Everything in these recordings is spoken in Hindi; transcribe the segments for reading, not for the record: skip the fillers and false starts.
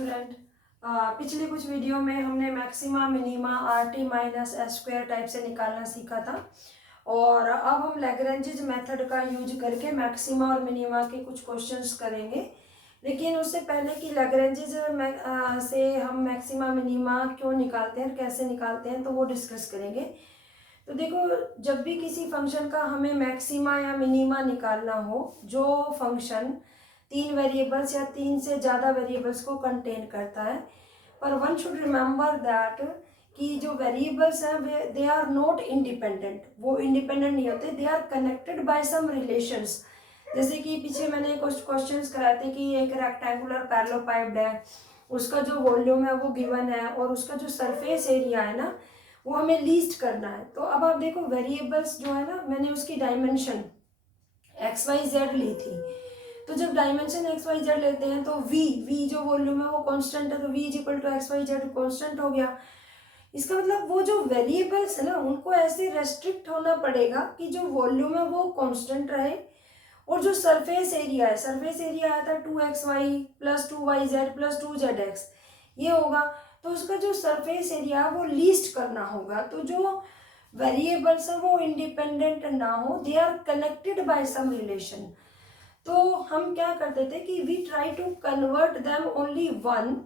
स्टूडेंट, पिछले कुछ वीडियो में हमने maxima minima R T minus S square type से निकालना सीखा था। और अब हम लैग्रेंजेज मेथड का यूज करके मैक्सिमा और मिनिमा के कुछ क्वेश्चंस करेंगे। लेकिन उससे पहले कि लैग्रेंजेज से हम मैक्सिमा मिनिमा क्यों निकालते हैं, कैसे निकालते हैं, तो वो डिस्कस करेंगे। तो देखो, जब भी किसी फंक्शन का हमें मैक्सिमा या मिनिमा निकालना हो, जो फंक्शन 3 वेरिएबल्स या 3 से ज़्यादा वेरिएबल्स को कंटेन करता है, पर वन शुड रिमेंबर दैट कि जो वेरिएबल्स हैं वे दे आर नॉट इंडिपेंडेंट, वो इंडिपेंडेंट नहीं होते, they are connected by some relations. जैसे कि पीछे मैंने कुछ क्वेश्चंस कराए थे कि एक रेक्टेंगुलर पैरेललोपाइड है, उसका जो वॉल्यूम है वो गिवन है और उसका जो सरफेस एरिया है ना वो हमें लीस्ट करना है। तो अब आप देखो, वेरिएबल्स जो है ना, मैंने उसकी डायमेंशन एक्स वाई जेड ली थी। तो जब डायमेंशन एक्स वाई जेड लेते हैं तो v जो वॉल्यूम है वो कांस्टेंट है, तो v is equal to x y z constant हो गया। इसका मतलब वो जो वेरिएबल्स है ना उनको ऐसे रेस्ट्रिक्ट होना पड़ेगा कि जो वॉल्यूम है वो कांस्टेंट रहे और जो सरफेस एरिया है, सरफेस एरिया आया था 2xy plus 2yz plus 2zx, ये होगा। तो उसका जो सरफेस एरिया वो लीस्ट करना होगा। तो जो वेरिएबल्स है वो इंडिपेंडेंट ना हो, they are connected by some relation. तो हम क्या करते थे कि we try to convert them only one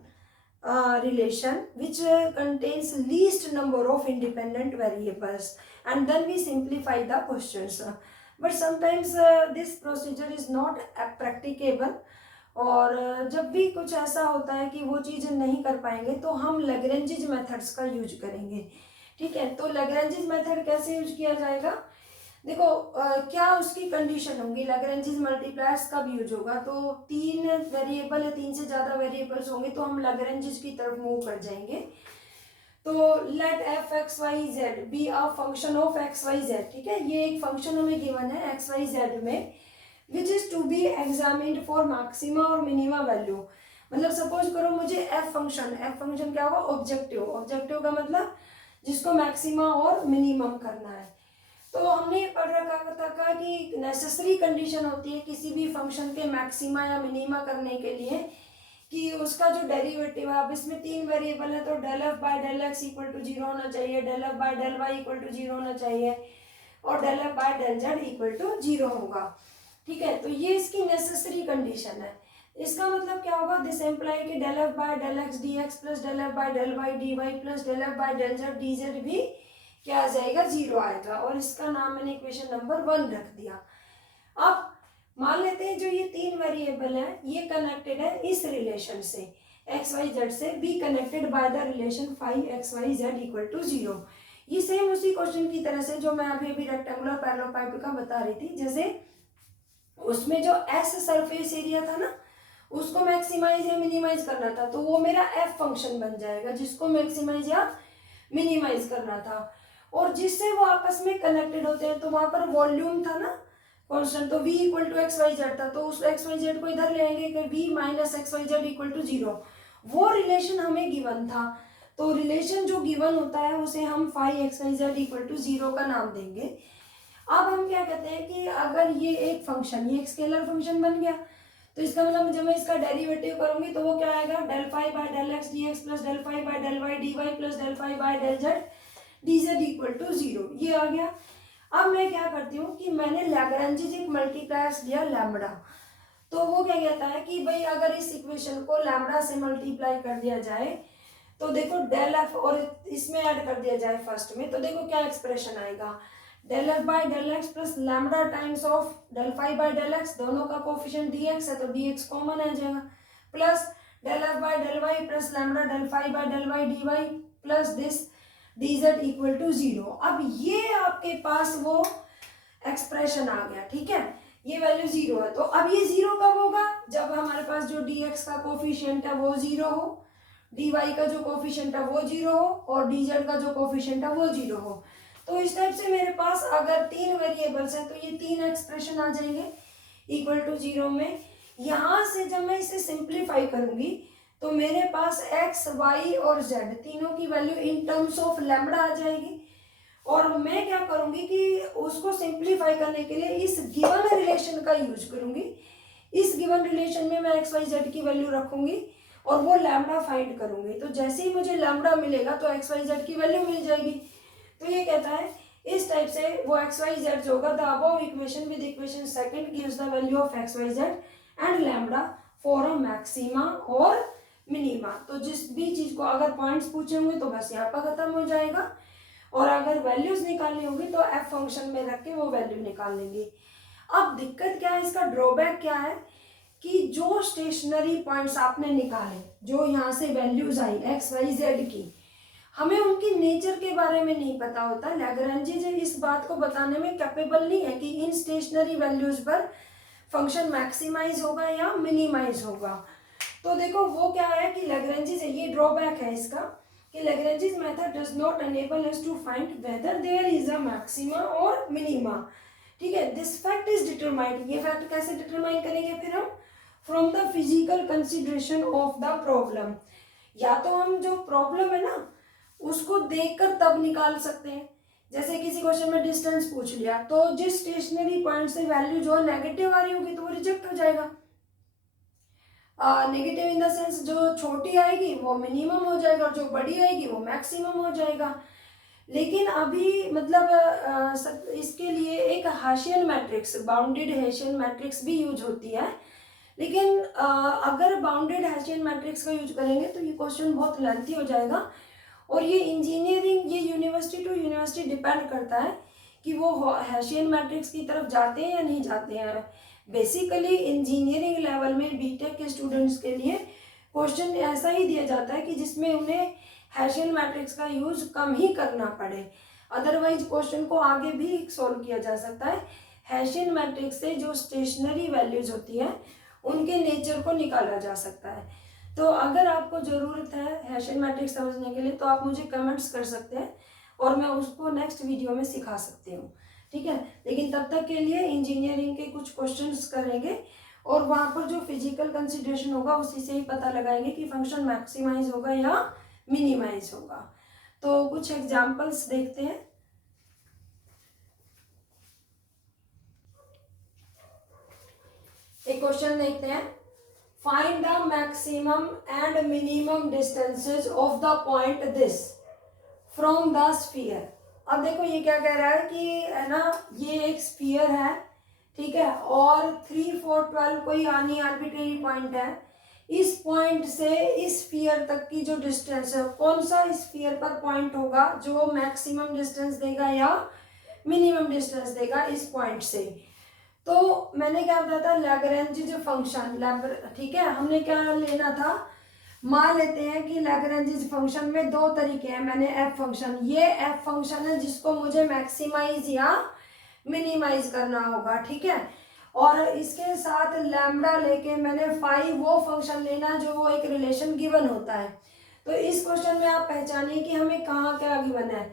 relation which contains least number of independent variables, and then we simplify the questions. But sometimes this procedure is not practicable, और जब भी कुछ ऐसा होता है कि वो चीज़ नहीं कर पाएंगे तो हम लैग्रेंजेज मेथड्स का यूज करेंगे। ठीक है, तो लैग्रेंजेज मेथड कैसे यूज किया जाएगा? देखो, क्या उसकी कंडीशन होंगी, लैग्रेंजेस मल्टीप्लायर्स कब यूज होगा? तो 3 वेरिएबल या 3 से ज़्यादा वेरिएबल्स होंगे तो हम लैग्रेंजेस की तरफ मूव कर जाएंगे। तो let f x y z be a function of x y z. ठीक है, ये एक फंक्शन हमें गिवन है एक्स वाई जेड में, which is to be examined for maxima और मिनिमा वैल्यू। मतलब सपोज करो मुझे एफ फंक्शन क्या होगा? ऑब्जेक्टिव का मतलब जिसको मैक्सिमा और मिनिमम करना है। तो हमने ये पढ़ रखा था कि नेसेसरी कंडीशन होती है किसी भी फंक्शन के मैक्सिमा या मिनिमा करने के लिए कि उसका जो डेरिवेटिव है, अब इसमें 3 वेरिएबल है तो del f by del x equal to 0 होना चाहिए, del f by del y equal to 0 होना चाहिए और del f by del z equal to 0 होगा। ठीक है, तो ये इसकी नेसेसरी कंडीशन है। इसका मतलब क्या होगा? दिस एम्प्लाई कि del f by del x D x plus del f by del Y D Y plus del f by del Z D z भी क्या आ जाएगा? 0 आएगा। और इसका नाम मैंने इक्वेशन नंबर 1 रख दिया। अब मान लेते हैं जो ये 3 वेरिएबल है ये कनेक्टेड है इस रिलेशन से एक्स वाई जेड से, be connected by the relation phi x y z equal to 0। ये सेम उसी क्वेश्चन की तरह से जो मैं अभी रेक्टेंगुलर पैरेललोपाइड का बता रही थी। जैसे उसमें जो एस सरफेस एरिया था ना उसको मैक्सिमाइज या मिनिमाइज करना था, तो वो मेरा एफ फंक्शन बन जाएगा जिसको मैक्सिमाइज या मिनिमाइज करना था। और जिससे वो आपस में कनेक्टेड होते हैं, तो वहां पर वॉल्यूम था ना कांस्टेंट, तो v equal to x y z था, तो उस एक्स वाई जेड को इधर ले आएंगे कि v minus x y z equal to 0। वो रिलेशन हमें गिवन था, तो रिलेशन जो गिवन होता है उसे हम phi x y z equal to 0 का नाम देंगे। अब हम क्या कहते हैं कि अगर ये एक फंक्शन, ये एक स्केलर फंक्शन बन गया, तो इसका मतलब जब मैं इसका डेरिवेटिव करूंगी तो वो क्या आएगा? Del phi by del x D x plus del phi by del Y D Y plus del phi by del Z D z equal to 0, ये आ गया। अब मैं क्या करती हूँ कि मैंने लैग्रेंजेज एक मल्टीप्लायर्स लिया लैम्बडा। तो वो क्या कहता है कि भाई अगर इस इक्वेशन को लैम्बडा से मल्टीप्लाई कर दिया जाए तो देखो डेल एफ, और इसमें ऐड कर दिया जाए फर्स्ट में, तो देखो क्या एक्सप्रेशन आएगा? Del f by del x plus lambda times of del phi by del x, दोनों का कोफिशिएंट डी एक्स है तो डी एक्स कॉमन आ जाएगा, plus del f by del Y plus lambda del phi by del Y D Y plus this d z equal to 0। अब ये आपके पास वो एक्सप्रेशन आ गया। ठीक है, ये वैल्यू 0 है। तो अब ये 0 कब होगा? जब हमारे पास जो dx का कोफिशिएंट है वो 0 हो, dy का जो कोफिशिएंट है वो 0 हो और dz का जो कोफिशिएंट है वो 0 हो। तो इस टाइप से मेरे पास अगर 3 वेरिएबल्स हैं तो ये 3 एक्सप्रेशन आ जाएंगे इक्वल टू 0 में। यहाँ से जब मैं इसे सिंप्लीफाई करूंगी तो मेरे पास x, y और z तीनों की value in terms of lambda आ जाएगी। और मैं क्या करूंगी कि उसको सिंप्लीफाई करने के लिए इस गिवन रिलेशन का यूज करूंगी। इस गिवन रिलेशन में मैं x, y, z की वैल्यू रखूंगी और वो लैम्डा फाइंड करूंगी। तो जैसे ही मुझे लैम्डा मिलेगा तो एक्स वाई जेड की वैल्यू मिल जाएगी। तो ये कहता है इस टाइप से वो एक्स वाई जेड जो होगा, the above equation with equation second gives the value of x y z and lambda for a maxima और मिनिमा। तो जिस भी चीज को अगर पॉइंट्स पूछे होंगे तो बस यहाँ पर खत्म हो जाएगा, और अगर वैल्यूज निकालनी होगी तो एफ फंक्शन में रख के वो वैल्यू निकाल लेंगे। अब दिक्कत क्या है, इसका ड्रॉबैक क्या है कि जो स्टेशनरी पॉइंट्स आपने निकाले, जो यहाँ से वैल्यूज आई एक्स वाई जेड की, हमें उनकी नेचर के बारे में नहीं पता होता। लैग्रेंज इस बात को बताने में कैपेबल नहीं है कि इन स्टेशनरी वैल्यूज पर फंक्शन मैक्सिमाइज होगा या मिनिमाइज होगा। तो देखो वो क्या है कि लैग्रेंज, ये ड्रॉबैक है इसका कि Lagrange method does not enable us to find whether there is a maxima और मिनिमा। ठीक है, दिस फैक्ट इज डिटरमाइंड। ये फैक्ट कैसे डिटरमाइन करेंगे फिर हम? From the physical consideration of the problem. या तो हम जो प्रॉब्लम है ना उसको देखकर तब निकाल सकते हैं। जैसे किसी क्वेश्चन में डिस्टेंस पूछ लिया तो जिस स्टेशनरी पॉइंट से वैल्यू जो नेगेटिव आ रही होगी तो वो रिजेक्ट हो जाएगा। नेगेटिव इन द सेंस जो छोटी आएगी वो मिनिमम हो जाएगा और जो बड़ी आएगी वो मैक्सिमम हो जाएगा। लेकिन अभी मतलब इसके लिए एक hessian matrix, bounded hessian matrix भी यूज होती है। लेकिन अगर बाउंडेड हेसियन मैट्रिक्स का यूज करेंगे तो ये क्वेश्चन बहुत लेंथी हो जाएगा, और ये इंजीनियरिंग, ये यूनिवर्सिटी टू यूनिवर्सिटी डिपेंड करता है कि वो हेसियन मैट्रिक्स की तरफ जाते हैं या नहीं जाते हैं। बेसिकली इंजीनियरिंग लेवल में बीटेक के स्टूडेंट्स के लिए क्वेश्चन ऐसा ही दिया जाता है कि जिसमें उन्हें हेसियन मैट्रिक्स का यूज कम ही करना पड़े, अदरवाइज क्वेश्चन को आगे भी सॉल्व किया जा सकता है। हेसियन मैट्रिक्स से जो स्टेशनरी वैल्यूज होती हैं उनके नेचर को निकाला जा सकता है। तो अगर आपको ज़रूरत है हेसियन मैट्रिक्स समझने के लिए तो आप मुझे कमेंट्स कर सकते हैं और मैं उसको नेक्स्ट वीडियो में सिखा सकती हूँ। ठीक है, लेकिन तब तक के लिए इंजीनियरिंग के कुछ क्वेश्चंस करेंगे और वहाँ पर जो फिजिकल कंसिडरेशन होगा उसी से ही पता लगाएंगे कि फंक्शन मैक्सिमाइज होगा या मिनिमाइज होगा। तो कुछ एग्जाम्पल्स देखते हैं। एक क्वेश्चन देखते हैं, find the maximum and minimum distances of the point this from the sphere. अब देखो ये क्या कह रहा है कि है ना, ये एक स्फीयर है, ठीक है, और 3, 4, 12 कोई आनी आर्बिट्रेरी पॉइंट है। इस पॉइंट से इस स्फीयर तक की जो डिस्टेंस है, कौन सा स्फीयर पर पॉइंट होगा जो मैक्सिमम डिस्टेंस देगा या मिनिमम डिस्टेंस देगा इस पॉइंट से। तो मैंने क्या बताया था, लैग्रेंज फंक्शन, ठीक है, हमने क्या लेना था, मान लेते हैं कि लैग्रेंज फंक्शन में दो तरीके हैं। मैंने एफ फंक्शन, ये एफ फंक्शन है जिसको मुझे मैक्सिमाइज या मिनिमाइज करना होगा, ठीक है, और इसके साथ लैम्डा लेके मैंने फाई वो फंक्शन लेना जो वो एक रिलेशन गिवन होता है। तो इस क्वेश्चन में आप पहचानिए कि हमें कहाँ क्या गिवन है।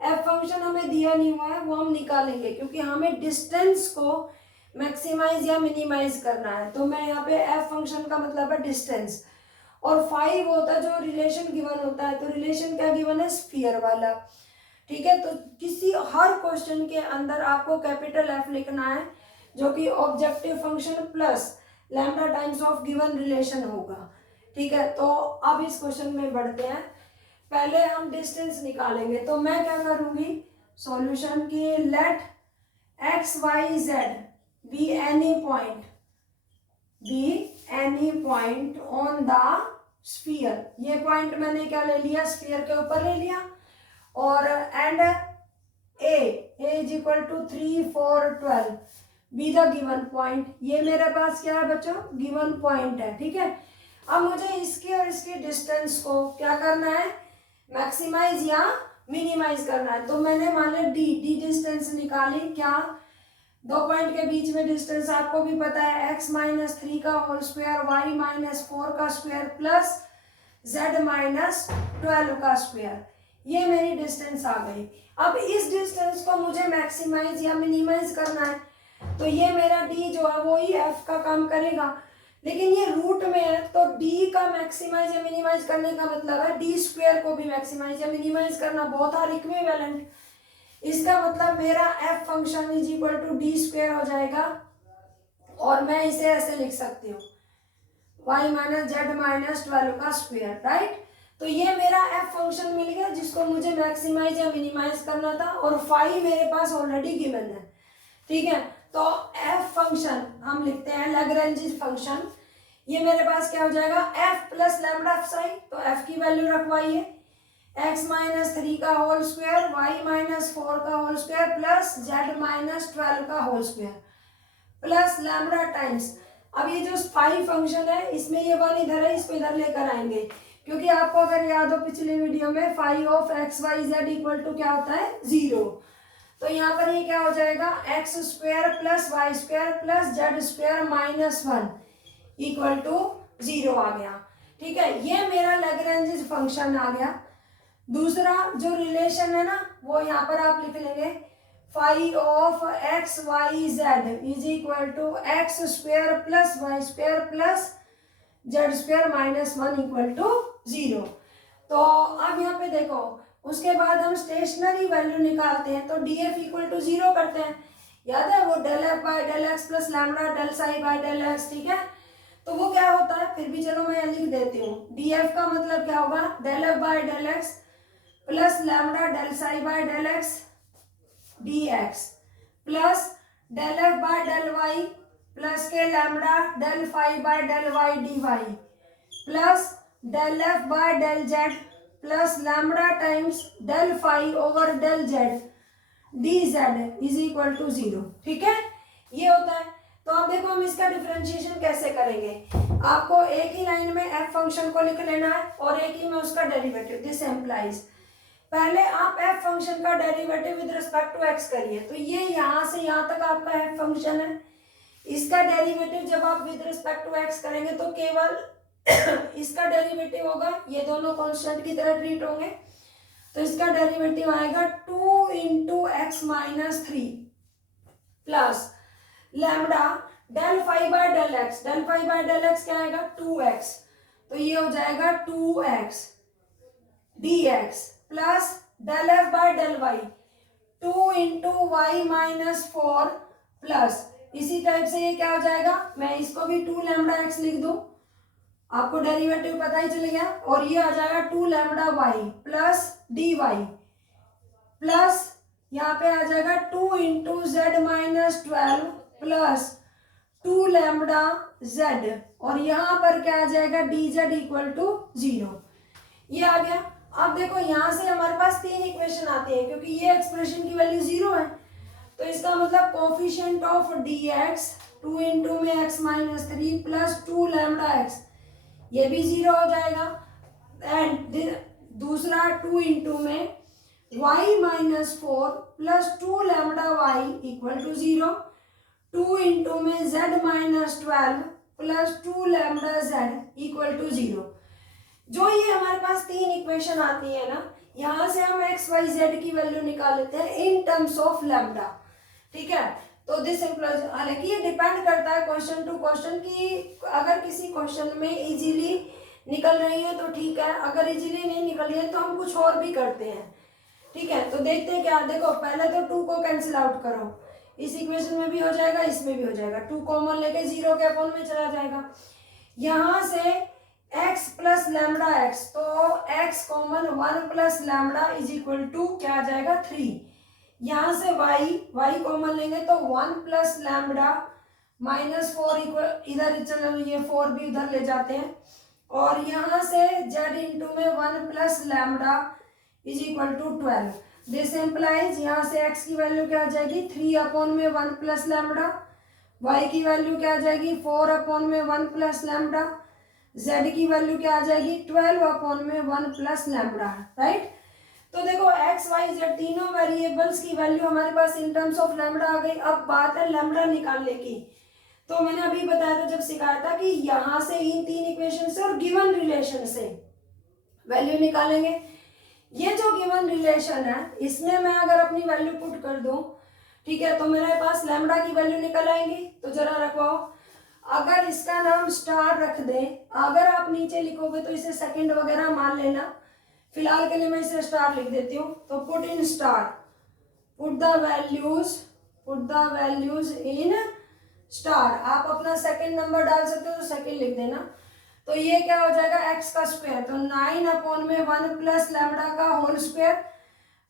एफ फंक्शन हमें दिया नहीं हुआ है, वो हम निकालेंगे क्योंकि हमें डिस्टेंस को मैक्सिमाइज या मिनिमाइज करना है। तो मैं यहाँ पे एफ फंक्शन का मतलब है डिस्टेंस, और फाइव होता है जो रिलेशन गिवन होता है। तो रिलेशन क्या गिवन है, स्फीयर वाला, ठीक है। तो किसी हर क्वेश्चन के अंदर आपको कैपिटल एफ लिखना है जो कि objective function plus lambda times of given relation होगा, ठीक है। तो अब इस क्वेश्चन में बढ़ते हैं। पहले हम डिस्टेंस निकालेंगे, तो मैं क्या करूंगी सॉल्यूशन की, let x y z be any point on the sphere. ये पॉइंट मैंने क्या ले लिया, स्फीयर के ऊपर ले लिया, और and A is equal to 3, 4, 12 be the given point. ये मेरे पास क्या है बच्चों, गिवन पॉइंट है, ठीक है। अब मुझे इसके और इसके डिस्टेंस को क्या करना है, मैक्सिमाइज या मिनिमाइज करना है। तो मैंने मान लिया डी डिस्टेंस निकाली, क्या, दो पॉइंट के बीच में डिस्टेंस आपको भी पता है, x माइनस 3 का होल स्क्वायर, y माइनस 4 का स्क्वायर प्लस z माइनस 12 का स्क्वायर। ये मेरी डिस्टेंस आ गई। अब इस डिस्टेंस को मुझे मैक्सिमाइज या मिनिमाइज करना है, तो ये मेरा d जो है वो ही f का काम करेगा, लेकिन ये रूट में है तो d का मैक्सिमाइज या मिनिमाइज करने का मतलब है d स्क्वायर को भी मैक्सिमाइज या मिनिमाइज करना, बहुत आर इक्विवेलेंट। इसका मतलब मेरा f function is equal to d square हो जाएगा, और मैं इसे ऐसे लिख सकती हूँ, वाई माइनस जेड माइनस 12 का स्क्वायर, राइट। तो ये मेरा एफ फंक्शन मिल गया जिसको मुझे मैक्सिमाइज या मिनिमाइज करना था, और फाई मेरे पास ऑलरेडी गिवन है, ठीक है। तो एफ फंक्शन हम लिखते हैं लैग्रेंज फंक्शन, ये मेरे पास क्या हो जाएगा, F plus lambda F Sai, तो एफ की वैल्यू रखवाइए, एक्स माइनस 3 का होल स्क्वायर, वाई माइनस 4 का whole square plus z minus 12 का whole square plus lambda times. अब ये जो फाई फंक्शन है इसमें ये वन इधर है, इसको इधर लेकर आएंगे, क्योंकि आपको अगर याद हो पिछले वीडियो में phi of x y z equal to क्या होता है, 0। तो यहाँ पर ये क्या हो जाएगा, x square plus y square plus z square minus 1 equal to 0 आ गया, ठीक है। ये मेरा लैग्रेंज फंक्शन आ गया। दूसरा जो रिलेशन है ना वो यहाँ पर आप लिख लेंगे, phi of x y z is equal to x square plus y square plus z square minus 1 equal to 0। तो अब यहाँ पे देखो, उसके बाद हम स्टेशनरी वैल्यू निकालते हैं, तो डी एफ इक्वल टू 0 करते हैं, याद है वो del F by del x plus lambda del psi by del x, ठीक है। तो वो क्या होता है, फिर भी चलो मैं लिख देती हूँ, डी एफ का मतलब क्या होगा, del F by del x plus lambda del psi by del x D x plus del F by del Y plus के lambda del phi by del Y D Y plus del F by del Z plus lambda times del phi over del Z D Z is equal to 0, ठीक है, ये होता है। तो अब देखो हम इसका डिफरेंशिएशन कैसे करेंगे, आपको एक ही लाइन में एफ फंक्शन को लिख लेना है और एक ही में उसका डेरिवेटिव, दिस एम्प्लाइज। पहले आप एफ फंक्शन का derivative with respect to x करिए, तो ये यहाँ से यहाँ तक आपका एफ फंक्शन है, इसका डेरिवेटिव जब आप विद रिस्पेक्ट टू एक्स करेंगे तो केवल इसका डेरिवेटिव होगा, ये दोनों कांस्टेंट की तरह ट्रीट होंगे, तो इसका डेरिवेटिव आएगा 2 into x minus 3 plus lambda del phi by del x, del phi by del x क्या आएगा 2x, तो ये हो जाएगा 2x dx plus del f by del y 2 into y minus 4 plus इसी टाइप से ये क्या हो जाएगा, मैं इसको भी 2 लैम्बडा एक्स लिख दूं, आपको डेरिवेटिव पता ही चल गया, और ये आ जाएगा 2 lambda y plus d Y plus यहाँ पे आ जाएगा 2 into z minus 12 plus 2 lambda z, और यहाँ पर क्या आ जाएगा डी जेड इक्वल टू 0, ये आ गया। अब देखो यहाँ से हमारे पास 3 इक्वेशन आती है, क्योंकि ये एक्सप्रेशन की वैल्यू 0 है, तो इसका मतलब coefficient of D X 2 into में X minus 3 plus 2 lambda X, ये भी 0 हो जाएगा। एंड दूसरा 2 इंटू में y minus 4 plus 2 lambda y equal to 0, 2 into में z minus 12 plus 2 lambda z equal to 0। जो ये हमारे पास 3 इक्वेशन आती है ना, यहाँ से हम एक्स वाई जेड की वैल्यू निकाल लेते हैं इन टर्म्स ऑफ लैम्बडा, ठीक है। तो दिस इम्प्लाइज, हालांकि ये डिपेंड करता है क्वेश्चन टू क्वेश्चन की, अगर किसी क्वेश्चन में इजीली निकल रही है तो ठीक है, अगर इजीली नहीं निकल रही है तो हम कुछ और भी करते हैं, ठीक है। तो देखते हैं क्या, देखो पहले तो 2 को कैंसिल आउट करो, इस इक्वेशन में भी हो जाएगा, इसमें भी हो जाएगा, 2 कॉमन लेके 0 के अपॉन में चला जाएगा। यहाँ से x प्लस लैम्बडा एक्स, तो x common 1 plus lambda is equal to क्या आ जाएगा 3, यहाँ से y कॉमन लेंगे तो 1 प्लस लैम्बडा माइनस 4 इक्वल, इधर चलो ये 4 भी उधर ले जाते हैं, और यहाँ से z इंटू में 1 plus lambda is equal to 12, this implies यहाँ से x की वैल्यू क्या आ जाएगी 3 अपॉन में 1 प्लस लैम्बडा, y की वैल्यू क्या आ जाएगी 4 अपॉन में 1 प्लस लैम्बडा, z की वैल्यू क्या आ जाएगी 12 अपॉन में 1 प्लस लैम्बडा, राइट। तो देखो x y z तीनों वेरिएबल्स की वैल्यू हमारे पास इन टर्म्स ऑफ लैम्बडा आ गई। अब बात है लैम्बडा निकालने की, तो मैंने अभी बताया था जब सिखाया था कि यहाँ से इन 3 इक्वेशन से और गिवन रिलेशन से वैल्यू निकालेंगे। ये जो गिवन रिलेशन है इसमें मैं अगर अपनी वैल्यू पुट कर दूं, ठीक है, तो मेरे पास लैम्बडा की वैल्यू निकल आएंगी। तो जरा रखवाओ, अगर इसका नाम स्टार रख दें, अगर आप नीचे लिखोगे तो इसे सेकंड वगैरह मान लेना, फिलहाल के लिए मैं इसे स्टार लिख देती हूँ। तो put in star, put the values in star, आप अपना सेकंड नंबर डाल सकते हो तो सेकंड लिख देना। तो ये क्या हो जाएगा x का स्क्वायर, तो 9/1 प्लस लैम्बडा का whole square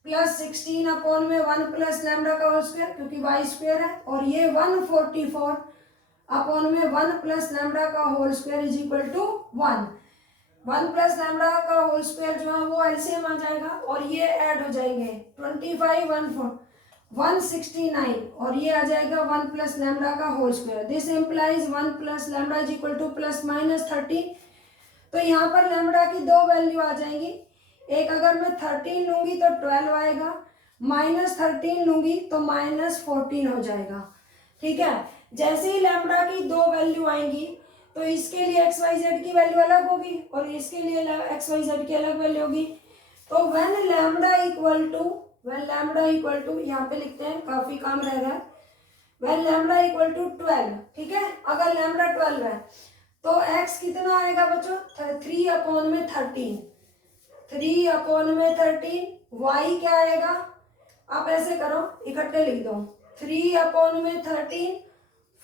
plus 16/1 plus lambda का होल स्क्वायर, क्योंकि y स्क्वायर है, और ये 144/1 प्लस लैम्बडा का whole square is equal to 1 plus lambda का होल स्क्वायर जो है वो एलसीएम आ जाएगा, और ये ऐड हो जाएंगे 25 169, और ये आ जाएगा 1 प्लस लैम्बडा का whole square. This implies 1 plus lambda is equal to plus minus 30। तो यहाँ पर लैम्बडा की दो वैल्यू आ जाएंगी, एक अगर मैं 13 लूंगी तो 12 आएगा, -13 लूंगी तो -14 हो जाएगा। ठीक है, जैसे ही लैम्बडा की दो वैल्यू आएंगी तो इसके लिए एक्स वाई जेड की वैल्यू अलग होगी और इसके लिए एक्स वाई जेड की अलग वैल्यू होगी। तो व्हेन लैम्बडा इक्वल टू यहाँ पे लिखते हैं, काफी काम रह रहा है, व्हेन लैम्बडा इक्वल टू 12, ठीक है, अगर लैम्बडा 12 है तो एक्स कितना आएगा बच्चों, 3/13, 3/13, वाई क्या आएगा, आप ऐसे करो इकट्ठे लिख दो, 3/13,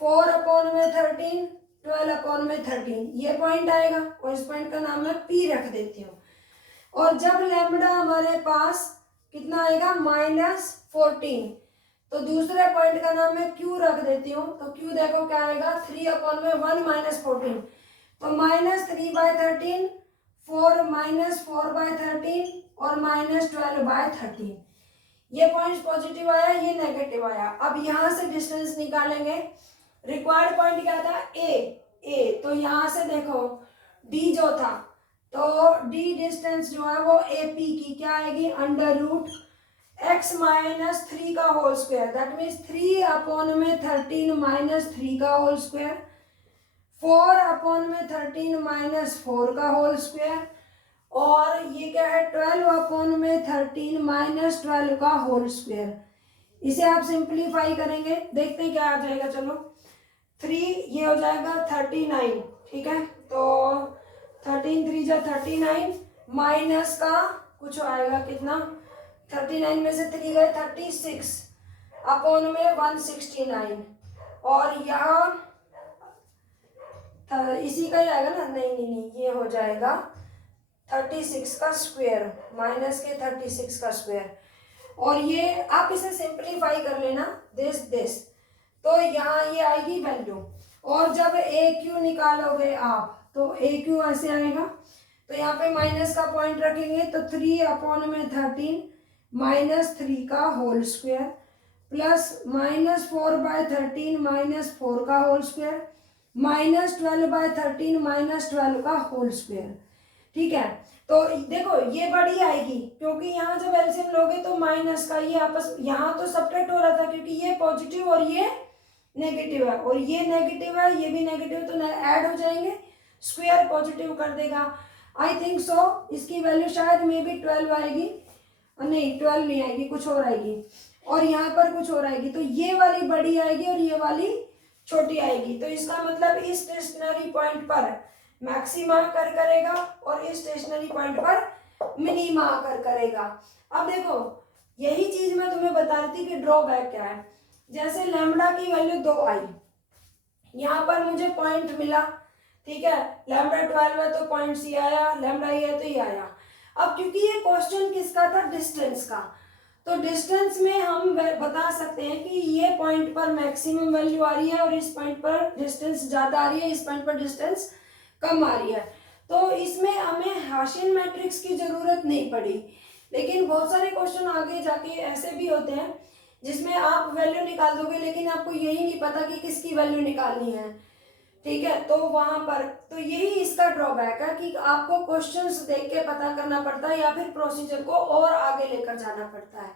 4/13, 12/13, ये पॉइंट आएगा और इस पॉइंट का नाम मैं पी रख देती हूँ। और जब लैम्बडा हमारे पास कितना आएगा, -14, तो दूसरे पॉइंट का नाम मैं क्यू रख देती हूँ। तो क्यू देखो क्या आएगा, 3/1 -14, तो -3/13, 4 -4/13 और -12/13। ये पॉइंट पॉजिटिव आया, ये नेगेटिव आया। अब यहाँ से डिस्टेंस निकालेंगे, रिक्वायर्ड पॉइंट क्या था, ए, तो यहाँ से देखो डी जो था, तो डी डिस्टेंस जो है वो ए पी की क्या आएगी, √x - 3 का होल स्क्वायर, दैट मीन्स 3/13 -3 का होल स्क्वायर, 4/13 -4 का होल स्क्वायर, और ये क्या है 12/13 -12 का होल स्क्वायर। इसे आप सिंप्लीफाई करेंगे, देखते हैं क्या आ जाएगा। चलो 3, ये हो जाएगा 39, ठीक है, तो 13 3 जा 39, माइनस का कुछ आएगा कितना, 39 में से 3 गए 36/169, और यहाँ इसी का ही आएगा ना, नहीं, ये हो जाएगा 36 का स्क्वायर माइनस के 36 का स्क्वायर, और ये आप इसे सिंप्लीफाई कर लेना, दिस, तो यहाँ ये आएगी वैल्यू। और जब ए क्यू निकालोगे आप तो ए क्यू ऐसे आएगा, तो यहाँ पे माइनस का पॉइंट रखेंगे, तो 3/13 -3 का होल स्क्वायर प्लस -4/13 -4 का होल स्क्वायर -12/13 -12 का होल स्क्वायर। ठीक है, तो देखो ये बड़ी आएगी, क्योंकि यहाँ जब एलसीएम लोगे तो माइनस का ये आपस, यहाँ तो सब्ट्रैक्ट हो रहा था क्योंकि ये पॉजिटिव और ये नेगेटिव है, और ये नेगेटिव है, ये भी नेगेटिव, तो ऐड हो जाएंगे, स्क्वायर पॉजिटिव कर देगा। आई थिंक सो इसकी वैल्यू शायद मे बी 12 आएगी, नहीं 12 नहीं आएगी, कुछ और आएगी, और यहाँ पर कुछ और आएगी, तो ये वाली बड़ी आएगी और ये वाली छोटी आएगी। तो इसका मतलब इस स्टेशनरी पॉइंट पर मैक्सिमा आकर करेगा और इस स्टेशनरी पॉइंट पर मिनिमा आकर करेगा। अब देखो यही चीज मैं तुम्हें बता रही थी कि ड्रॉबैक क्या है। जैसे लैम्बडा की वैल्यू 2 आई, यहाँ पर मुझे पॉइंट मिला, ठीक है, लैम्बडा 12 है तो पॉइंट सी आया, लैम्बडा ये है तो ये आया। अब क्योंकि ये क्वेश्चन किसका था, डिस्टेंस का, तो डिस्टेंस में हम बता सकते हैं कि ये पॉइंट पर मैक्सिमम वैल्यू आ रही है और इस पॉइंट पर डिस्टेंस ज्यादा आ रही है, इस पॉइंट पर डिस्टेंस कम आ रही है। तो इसमें हमें हाशिन मैट्रिक्स की जरूरत नहीं पड़ी, लेकिन बहुत सारे क्वेश्चन आगे जाके ऐसे भी होते हैं जिसमें आप वैल्यू निकाल दोगे लेकिन आपको यही नहीं पता कि किसकी वैल्यू निकालनी है। ठीक है, तो वहां पर तो यही इसका ड्रॉबैक है कि आपको क्वेश्चंस देख के पता करना पड़ता है या फिर प्रोसीजर को और आगे लेकर जाना पड़ता है।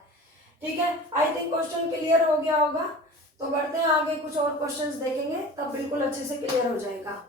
ठीक है, आई थिंक क्वेश्चन क्लियर हो गया होगा, तो बढ़ते हैं आगे, कुछ और क्वेश्चंस देखेंगे तब बिल्कुल अच्छे से क्लियर हो जाएगा।